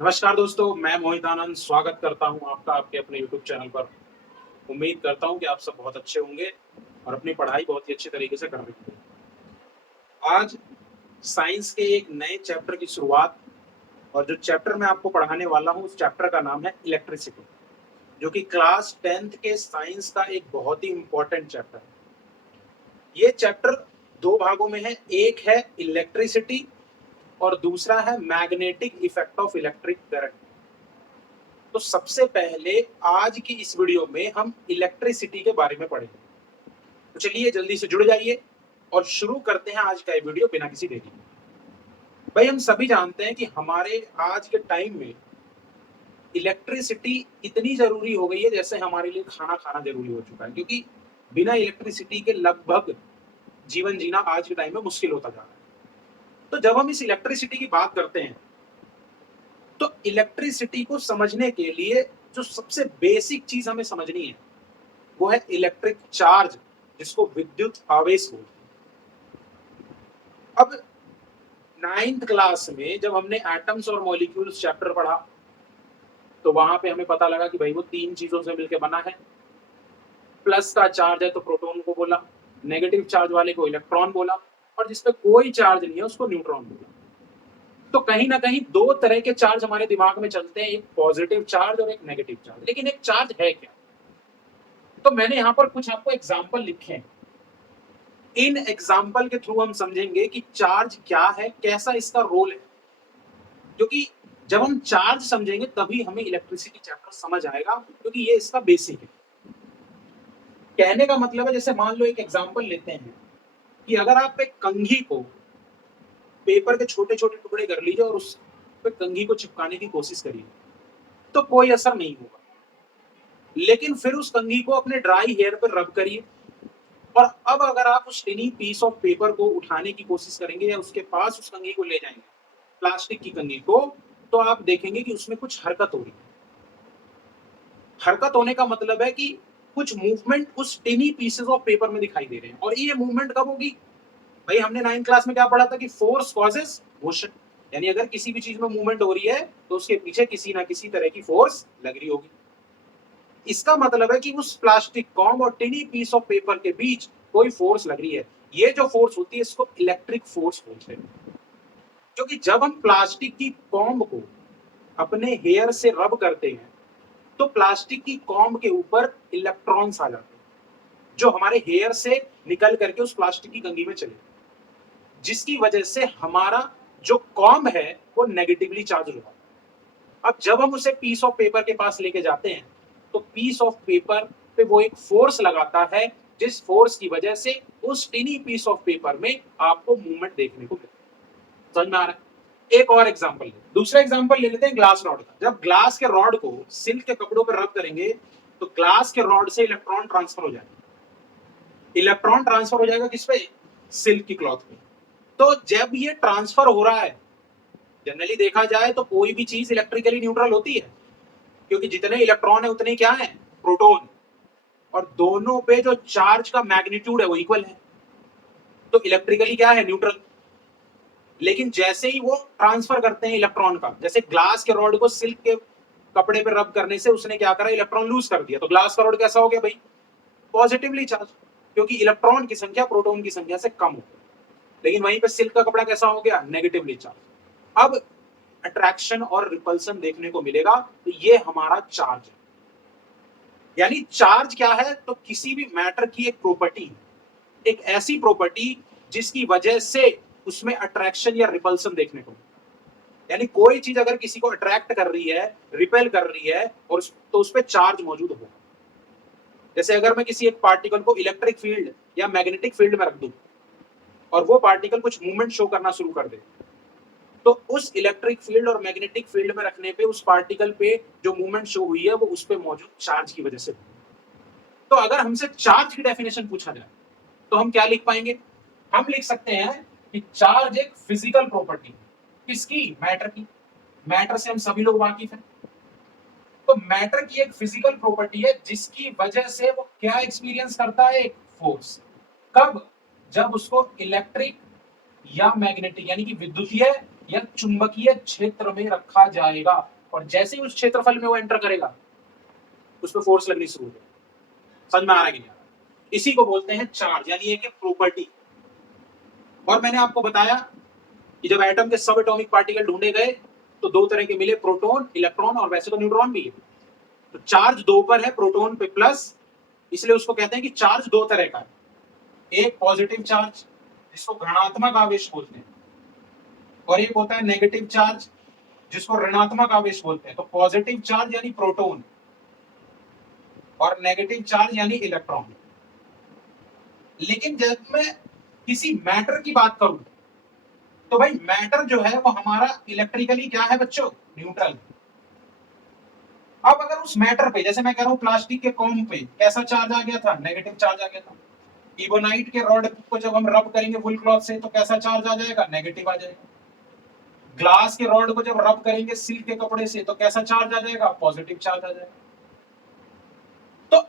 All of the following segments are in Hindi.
नमस्कार दोस्तों, मैं मोहित आनंद स्वागत करता हूं आपका आपके अपने YouTube चैनल पर। उम्मीद करता हूं कि आप सब बहुत अच्छे होंगे और अपनी पढ़ाई बहुत ही अच्छे तरीके से कर रहे होंगे। आज साइंस के एक नए चैप्टर की शुरुआत और जो चैप्टर मैं आपको पढ़ाने वाला हूं उस चैप्टर का नाम है इलेक्ट्रिसिटी, जो कि क्लास 10th के साइंस का एक बहुत ही इम्पोर्टेंट चैप्टर है। ये चैप्टर दो भागों में है, एक है इलेक्ट्रिसिटी और दूसरा है magnetic effect of electric current. तो सबसे पहले आज की इस वीडियो में हम इलेक्ट्रिसिटी के बारे में पढ़ेंगे। तो चलिए जल्दी से जुड़ जाइए और शुरू करते हैं आज का ये वीडियो बिना किसी देरी के। भाई हम सभी जानते हैं कि हमारे आज के टाइम में इलेक्ट्रिसिटी इतनी जरूरी हो गई है जैसे हमारे लिए खाना खाना जरूरी हो चुका है, क्योंकि बिना इलेक्ट्रिसिटी के लगभग जीवन जीना आज के टाइम में मुश्किल होता जा रहा है। तो जब हम इस इलेक्ट्रिसिटी की बात करते हैं तो इलेक्ट्रिसिटी को समझने के लिए जो सबसे बेसिक चीज हमें समझनी है वो है इलेक्ट्रिक चार्ज, जिसको विद्युत आवेश बोलते हैं। अब 9th क्लास में जब हमने एटम्स और मॉलिक्यूल्स चैप्टर पढ़ा तो वहां पे हमें पता लगा कि भाई वो तीन चीजों से मिलकर बना है। प्लस का चार्ज है तो प्रोटॉन को बोला, नेगेटिव चार्ज वाले को इलेक्ट्रॉन बोला, और जिसपे कोई चार्ज नहीं है उसको न्यूट्रॉन बोला। तो कहीं ना कहीं दो तरह के चार्ज हमारे दिमाग में चलते हैं, एक पॉजिटिव चार्ज और एक नेगेटिव चार्ज। लेकिन एक चार्ज है क्या? तो मैंने यहाँ पर कुछ आपको एग्जाम्पल लिखे हैं। इन एग्जाम्पल के थ्रू हम समझेंगे कि चार्ज क्या है, कैसा इसका रोल है, क्योंकि जब हम चार्ज समझेंगे तभी हमें इलेक्ट्रिसिटी चैप्टर समझ आएगा, क्योंकि ये इसका बेसिक है। कहने का मतलब है, जैसे मान लो एक एग्जाम्पल लेते हैं कि अगर आप एक कंघी को पेपर के छोटे छोटे टुकड़े कर लीजिए और उस पे कंघी को चिपकाने की कोशिश करिए तो कोई असर नहीं होगा। लेकिन फिर उस कंघी को अपने ड्राई हेयर पर रब करिए और अब अगर आप उस टिनी पीस ऑफ पेपर को उठाने की कोशिश करेंगे या उसके पास उस कंघी को ले जाएंगे, प्लास्टिक की कंघी को, तो आप देखेंगे कि उसमें कुछ हरकत हो रही है। हरकत होने का मतलब है कि कुछ मूवमेंट उस टिनी पीसेस ऑफ पेपर में दिखाई दे रहे हैं। और ये मूवमेंट कब होगी? भाई हमने 9th क्लास में क्या पढ़ा था कि फोर्स कॉजेस मोशन, यानी अगर किसी भी चीज में मूवमेंट हो रही है तो उसके पीछे किसी ना किसी तरह की फोर्स लग रही होगी। इसका मतलब है कि उस प्लास्टिक कॉम्ब और टिनी पीस ऑफ पेपर के बीच कोई फोर्स लग रही है। ये जो फोर्स होती है इसको इलेक्ट्रिक फोर्स बोलते हैं। क्योंकि जब हम प्लास्टिक की कॉम्ब को अपने हेयर से रब करते हैं तो प्लास्टिक की कॉम्ब के ऊपर इलेक्ट्रॉन्स आ जाते हैं जो हमारे हेयर से निकल करके उस प्लास्टिक की कंघी में चले, जिसकी वजह से हमारा जो कॉम्ब है वो नेगेटिवली चार्ज होता है। अब जब हम उसे पीस ऑफ पेपर के पास लेके जाते हैं तो पीस ऑफ पेपर पे वो एक फोर्स लगाता है, जिस फोर्स की वजह से उस टिनी पीस ऑफ पेपर में आपको मूवमेंट देखने को मिलता है। समझ में आ रहा है? एक और एग्जांपल ले, दूसरा एग्जांपल ले लेते हैं ग्लास रॉड का। जब ग्लास के रॉड को सिल्क के कपड़ों पर रब करेंगे तो ग्लास के रॉड से इलेक्ट्रॉन ट्रांसफर हो जाएगा। इलेक्ट्रॉन ट्रांसफर हो जाएगा किस पे? सिल्क की क्लॉथ पे। तो जब ये ट्रांसफर हो रहा है, जनरली देखा जाए तो कोई भी चीज इलेक्ट्रिकली न्यूट्रल होती है, क्योंकि जितने इलेक्ट्रॉन है उतने क्या है? प्रोटॉन। और दोनों पे जो चार्ज का मैग्नीट्यूड है वो इक्वल है, तो इलेक्ट्रिकली क्या है? न्यूट्रल। लेकिन जैसे ही वो ट्रांसफर करते हैं इलेक्ट्रॉन का, जैसे ग्लास के रॉड को सिल्क के कपड़े पे रब करने से उसने क्या करा? इलेक्ट्रॉन लूज कर दिया, तो ग्लास का रॉड कैसा हो गया भाई? पॉजिटिवली चार्ज, क्योंकि इलेक्ट्रॉन की संख्या प्रोटॉन की संख्या से कम हो गई। लेकिन वहीं पे सिल्क का कपड़ा कैसा हो गया? Negatively charge. अब अट्रैक्शन और रिपल्सन देखने को मिलेगा, तो ये हमारा चार्ज है। यानी चार्ज क्या है? तो किसी भी मैटर की एक प्रॉपर्टी, एक ऐसी प्रॉपर्टी जिसकी वजह से उसमें अट्रैक्शन या रिपल्सन देखने को मिलता है। यानी कोई चीज अगर किसी को अट्रैक्ट कर रही है, रिपेल कर रही है, और तो उस पर चार्ज मौजूद होगा। जैसे अगर मैं किसी एक पार्टिकल को इलेक्ट्रिक फील्ड या मैग्नेटिक फील्ड में रख दूं और वो पार्टिकल कुछ मूवमेंट शो करना शुरू कर दे, तो उस इलेक्ट्रिक फील्ड और मैग्नेटिक फील्ड में रखने पे उस पार्टिकल पे जो मूवमेंट शो हुई है वो उस पे मौजूद चार्ज की वजह से। तो अगर हमसे चार्ज की डेफिनेशन पूछा जाए तो हम क्या लिख पाएंगे? हम लिख सकते हैं कि चार्ज एक फिजिकल प्रॉपर्टी है। किसकी? मैटर की। मैटर से हम सभी लोग वाकिफ हैं। तो मैटर की एक फिजिकल प्रॉपर्टी है जिसकी वजह से वो क्या एक्सपीरियंस करता है? एक फोर्स। कब? जब उसको इलेक्ट्रिक या मैग्नेटिक यानी कि विद्युतीय या चुंबकीय क्षेत्र में रखा जाएगा, और जैसे ही उस क्षेत्रफल में वो एंटर करेगा उस पर फोर्स लगनी शुरू हो जाएगी। समझ में आ रहा है कि नहीं आ रहा? इसी को बोलते हैं चार्ज, यानी एक प्रॉपर्टी। और मैंने आपको बताया कि जब एटम के सब एटॉमिक पार्टिकल ढूंढे गए तो दो तरह के मिले, प्रोटॉन, इलेक्ट्रॉन, और वैसे तो न्यूट्रॉन भी है। तो चार्ज दो पर है, प्रोटॉन पे प्लस, इसलिए उसको कहते हैं कि चार्ज दो तरह का है। एक पॉजिटिव चार्ज जिसको ऋणात्मक आवेश बोलते हैं, और एक होता है नेगेटिव चार्ज जिसको ऋणात्मक आवेश बोलते हैं। तो पॉजिटिव चार्ज यानी प्रोटॉन और नेगेटिव चार्ज यानी इलेक्ट्रॉन। लेकिन जब मैं किसी मैटर की बात करूं तो भाई मैटर जो है वो हमारा इलेक्ट्रिकली क्या है बच्चों? न्यूट्रल। अब अगर उस मैटर पे, जैसे मैं कह रहा हूं प्लास्टिक के कॉम पे कैसा चार्ज आ गया था? नेगेटिव चार्ज आ गया था। इबोनाइट के रॉड को जब हम रब करेंगे वुल क्लॉथ से तो कैसा चार्ज आ जाएगा? नेगेटिव आ जाएगा। ग्लास के रॉड को जब रब करेंगे सिल्क के कपड़े से तो कैसा चार्ज आ जाएगा? पॉजिटिव चार्ज आ जाएगा। तो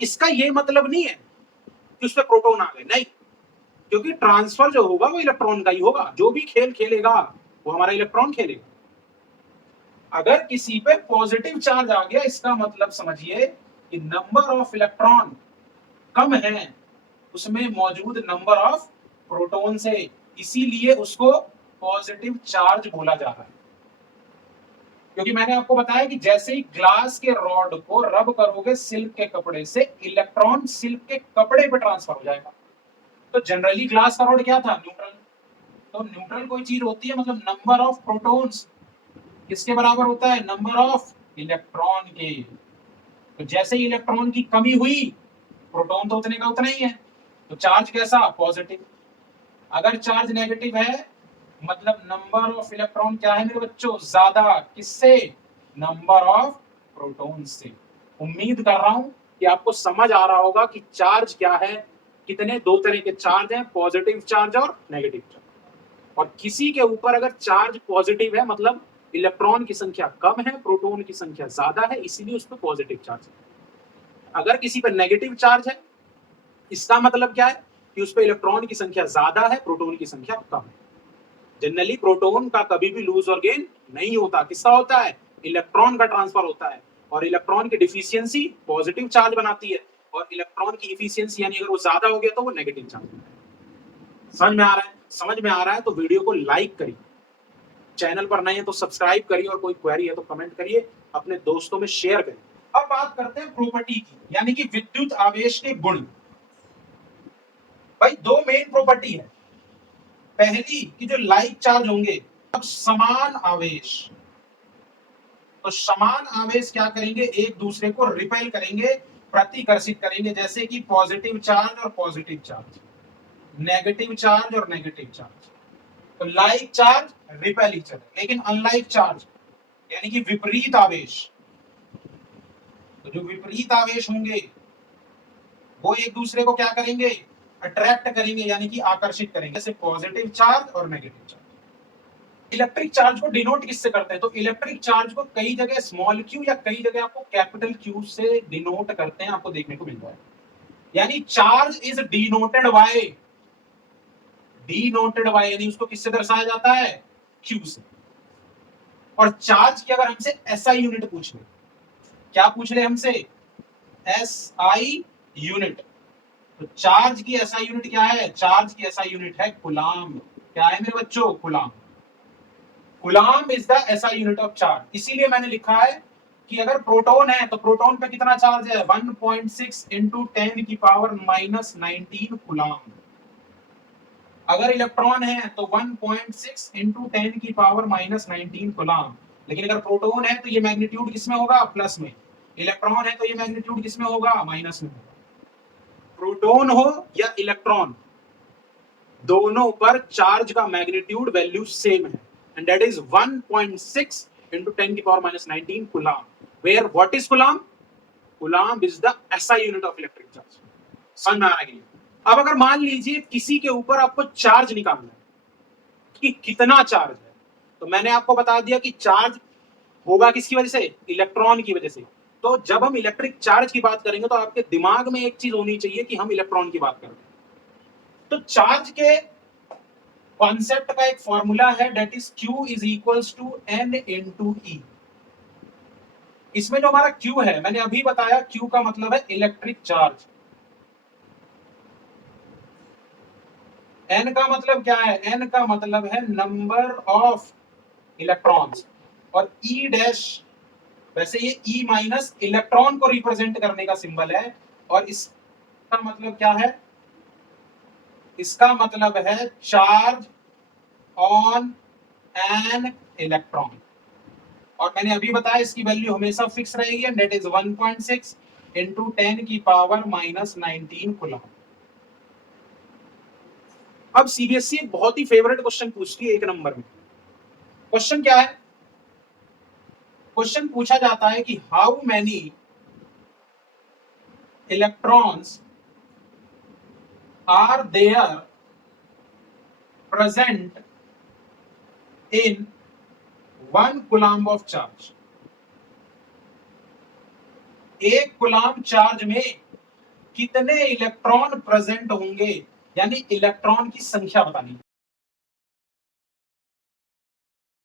इसका ये मतलब नहीं है कि उस पर प्रोटॉन आ गए, नहीं, क्योंकि ट्रांसफर जो होगा वो इलेक्ट्रॉन का ही होगा। जो भी खेल खेलेगा वो हमारा इलेक्ट्रॉन खेलेगा। अगर किसी पे पॉजिटिव चार्ज आ गया इसका मतलब समझिए कि नंबर ऑफ इलेक्ट्रॉन कम है उसमें मौजूद नंबर ऑफ प्रोटॉन से, इसीलिए उसको पॉजिटिव चार्ज बोला जा रहा है। क्योंकि मैंने आपको बताया कि जैसे ही ग्लास के रॉड को रब करोगे सिल्क के कपड़े से, इलेक्ट्रॉन सिल्क के कपड़े पे ट्रांसफर हो जाएगा। तो जनरली ग्लास का रॉड क्या था? न्यूट्रल। तो न्यूट्रल कोई चीज होती है मतलब नंबर ऑफ प्रोटॉन्स किसके बराबर होता है? नंबर ऑफ इलेक्ट्रॉन के। तो जैसे ही इलेक्ट्रॉन की कमी हुई, प्रोटॉन तो उतने का उतना ही है, तो चार्ज कैसा? पॉजिटिव। अगर चार्ज नेगेटिव है मतलब नंबर ऑफ इलेक्ट्रॉन क्या है मेरे बच्चों? ज्यादा। किससे? नंबर ऑफ प्रोटॉन से। उम्मीद कर रहा हूं कि आपको समझ आ रहा होगा कि चार्ज क्या है, कितने दो तरह के चार्ज हैं, पॉजिटिव चार्ज और नेगेटिव चार्ज। और किसी के ऊपर अगर चार्ज पॉजिटिव है मतलब इलेक्ट्रॉन की संख्या कम है, प्रोटॉन की संख्या ज्यादा है, इसीलिए उस पर पॉजिटिव चार्ज है। अगर किसी पर नेगेटिव चार्ज है इसका मतलब क्या है? कि उस पर इलेक्ट्रॉन की संख्या ज्यादा है, प्रोटॉन की संख्या कम है। जनरली प्रोटॉन का कभी भी लूज और गेन नहीं होता। किसका होता है? इलेक्ट्रॉन का ट्रांसफर होता है। और इलेक्ट्रॉन की डिफिशियंसी पॉजिटिव चार्ज बनाती है, और इलेक्ट्रॉन की इफिशियंसी यानी अगर वो ज्यादा हो गया तो वो नेगेटिव चार्ज। समझ में आ रहा है? समझ में आ रहा है तो वीडियो को लाइक करिए, चैनल पर नए हैं तो सब्सक्राइब करिए, और कोई क्वेरी है तो कमेंट करिए, अपने दोस्तों में शेयर करिए। अब बात करते हैं प्रॉपर्टी की, यानी कि विद्युत आवेश के गुण। भाई दो मेन प्रॉपर्टी है। पहली कि जो लाइक चार्ज होंगे अब समान आवेश, तो समान आवेश क्या करेंगे? एक दूसरे को रिपेल करेंगे, प्रतिकर्षित करेंगे। जैसे कि पॉजिटिव चार्ज और पॉजिटिव चार्ज, नेगेटिव चार्ज और नेगेटिव चार्ज। तो like charge repel each other, लेकिन अनलाइक चार्ज यानी कि विपरीत आवेश, तो जो विपरीत आवेश होंगे वो एक दूसरे को क्या करेंगे? अट्रैक्ट करेंगे, यानी कि आकर्षित करेंगे। जैसे पॉजिटिव चार्ज और नेगेटिव चार्ज। इलेक्ट्रिक चार्ज को डिनोट किससे करते हैं? तो इलेक्ट्रिक चार्ज को कई जगह स्मॉल क्यू या कई जगह आपको कैपिटल क्यू से डिनोट करते हैं, आपको देखने को मिल रहा है। यानी charge is denoted by, denoted by यानी उसको किससे दर्शाया जाता है? क्यू से। और चार्ज की अगर हमसे एसआई यूनिट पूछ ले, क्या पूछ ले हमसे? SI unit. तो चार्ज की एसआई यूनिट क्या है? चार्ज की एसआई यूनिट है कूलाम। क्या है मेरे बच्चों? Coulomb. Coulomb is the SI unit of charge. इसीलिए मैंने लिखा है कि अगर प्रोटॉन है तो प्रोटॉन पे कितना चार्ज है? 1.6 इंटू 10 की पावर माइनस 19 कूलाम। अगर इलेक्ट्रॉन है तो 1.6 इंटू 10 की पावर माइनस 19 कूलाम। लेकिन अगर प्रोटॉन है तो ये मैग्नीट्यूड किसमें होगा? प्लस में। इलेक्ट्रॉन है तो ये मैग्नीट्यूड किसमें होगा? माइनस में। प्रोटॉन हो या इलेक्ट्रॉन, दोनों पर चार्ज का मैग्नीट्यूड वैल्यू सेम है, एंड दैट इज 1.6 into 10 की power minus 19 coulomb, where what is coulomb? Coulomb is the SI unit of electric charge. समझ में आ रहा है? अब अगर मान लीजिए किसी के ऊपर आपको चार्ज निकालना है कि कितना चार्ज है, तो मैंने आपको बता दिया कि चार्ज होगा किसकी वजह से? इलेक्ट्रॉन की वजह से। तो जब हम इलेक्ट्रिक चार्ज की बात करेंगे तो आपके दिमाग में एक चीज होनी चाहिए कि हम इलेक्ट्रॉन की बात कर रहे हैं। तो चार्ज के कॉन्सेप्ट का एक फॉर्मूला है, that is Q is equals to N into E। इसमें जो हमारा Q है, मैंने अभी बताया Q का मतलब है इलेक्ट्रिक चार्ज, N का मतलब क्या है, N का मतलब है नंबर ऑफ इलेक्ट्रॉन्स, और E डैश, वैसे ये E माइनस इलेक्ट्रॉन को रिप्रेजेंट करने का सिंबल है, और इसका मतलब क्या है, इसका मतलब है चार्ज ऑन एन इलेक्ट्रॉन। और मैंने अभी बताया इसकी वैल्यू हमेशा फिक्स रहेगी, एंड दैट इज 1.6 इंटू 10 की पावर माइनस 19 कूलम। अब सीबीएसई एक बहुत ही फेवरेट क्वेश्चन पूछती है एक नंबर में। क्वेश्चन क्या है, क्वेश्चन पूछा जाता है कि how many electrons are there present in 1 coulomb of charge. एक कूलम चार्ज में कितने इलेक्ट्रॉन प्रेजेंट होंगे, यानी इलेक्ट्रॉन की संख्या बतानी।